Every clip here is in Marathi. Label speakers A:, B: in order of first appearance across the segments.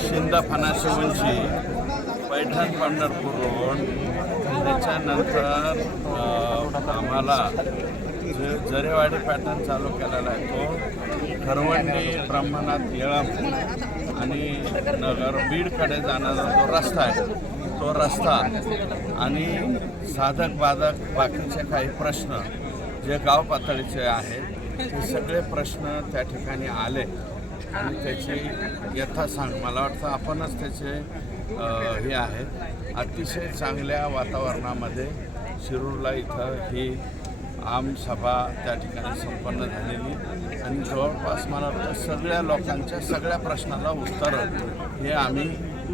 A: शिंदा फणाशी पैठण पंढरपूर रोड. त्याच्यानंतर आम्हाला जे जरेवाडी पॅटर्न चालू केलेला आहे तो खरवंडी ब्रह्मनाथ येळम आणि नगर बीडकडे जाणारा जो रस्ता आहे तो रस्ता आणि साधक बाधक बाकीचे काही प्रश्न जे गाव पातळीचे आहेत ते सगळे प्रश्न त्या ठिकाणी आले आणि त्याची यथासांग मला वाटतं आपणच त्याचे हे आहेत अतिशय चांगल्या वातावरणामध्ये शिरूरला इथं ही आम सभा त्या ठिकाणी संपन्न झालेली आणि जवळपास मला वाटतं सगळ्या लोकांच्या सगळ्या प्रश्नाला उत्तरं हे आम्ही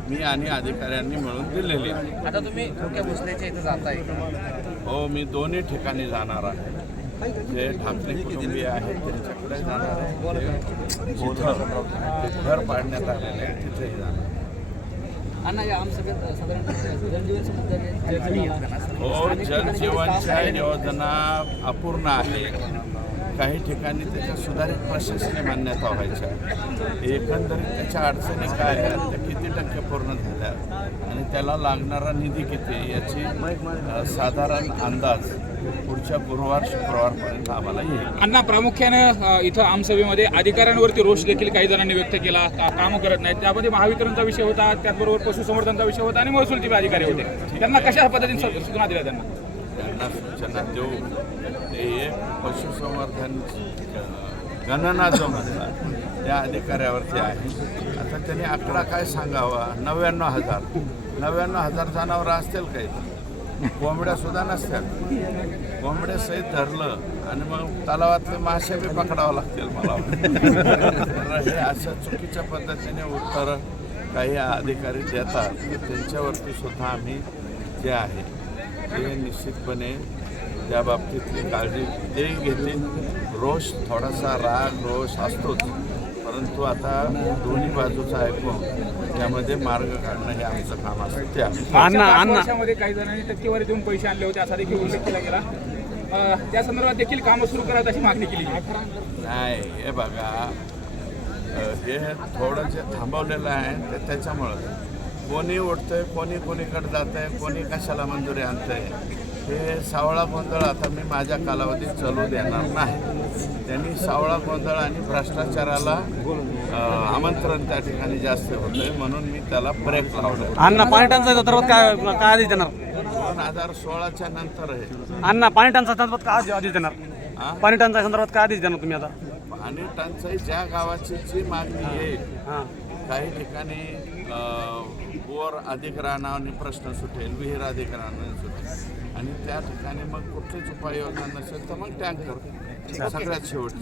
A: मी आणि अधिकाऱ्यांनी मिळून दिलेली. आहे
B: आता तुम्ही भोसलेच्या इथं जाताय.
A: हो मी दोन्ही ठिकाणी जाणार आहे. जे ढाकणे कुटुंबीय आहेत त्यांच्याकडे जाणार आहे ते घर पाडण्यात आलेले आहे तिथेही जाणार हो जलजीवनच्या योजना अपूर्ण आहे काही ठिकाणी त्याच्या सुधारित प्रशासकीय मान्यता व्हायच्या. एकंदरीत त्याच्या अडचणी काय आहेत त्या किती टक्के पूर्ण झाल्या आणि त्याला लागणारा निधी किती याची साधारण अंदाज पुढच्या गुरुवार शुक्रवारपर्यंत आम्हाला येईल.
C: अण्णा प्रामुख्याने इथं आमसभेमध्ये अधिकाऱ्यांवरती रोष देखील काही जणांनी व्यक्त केला. कामं करत नाहीत. त्यामध्ये महावितरणचा विषय होता त्याचबरोबर पशुसंवर्धनचा विषय होता आणि महसूलचे बी अधिकारी होते. त्यांना कशा पद्धतीने सूचना दिल्या त्यांना?
A: त्यांना सूचना देऊ ते एक पशुसंवर्धन गणना जो म्हणतात त्या अधिकाऱ्यावरती आहे. आता त्यांनी आकडा काय सांगावा? नव्याण्णव हजार. नव्याण्णव हजार जनावरं असतील काही कोंबड्यासुद्धा नसतात. कोंबड्यासहित कोंबड्या सहित धरलं आणि मग तलावातले मासे बी पकडावं लागतील मला. हे अशा चुकीच्या पद्धतीने उत्तरं काही अधिकारी देतात. त्यांच्यावरती सुद्धा आम्ही जे आहे ते निश्चितपणे त्या बाबतीतली काळजी तेही घेतील. रोष थोडासा राग रोष असतोच. परंतु आता दोन्ही बाजूचं ऐकून त्यामध्ये मार्ग काढणं हे आमचं काम असतं. ते
C: वर्षामध्ये काही जणांनी टक्केवारी देऊन पैसे आणले होते असा देखील उल्लेख केला गेला. अ, त्या संदर्भात देखील कामं सुरू करायची अशी मागणी केली.
A: नाही हे बघा. हे थोडं जे थांबवलेलं आहे ते त्याच्यामुळं. कोणी उठतंय कोणी कोणीकडे जात आहे कोणी कशाला मंजुरी आणतंय हे सावळा गोंधळ आता मी माझ्या कालावधीत चालू देणार नाही. त्यांनी सावळा गोंधळ आणि भ्रष्टाचाराला आमंत्रण त्या ठिकाणी जास्त होतंय म्हणून मी त्याला ब्रेक लावलं
D: अण्णा पाणी टंचाई संदर्भात काय काय आदेश देणार?
A: दोन हजार सोळाच्या नंतर आहे
D: अण्णा पाणी टंचाई संदर्भात काय आदेश- आदेश देणार? पाणी टंचाई संदर्भात काय आदेश देणार तुम्ही आता?
A: पाणी टंचाई ज्या गावाची जी मागणी येईल
D: हां.
A: काही ठिकाणी अ, बोर अधिग्रहणाने प्रश्न सुटेल विहीर अधिग्रहणाने सुटेल. आणि त्या ठिकाणी मग कुठलीच उपाययोजना नसेल तर मग टँकर सगळ्यात शेवटी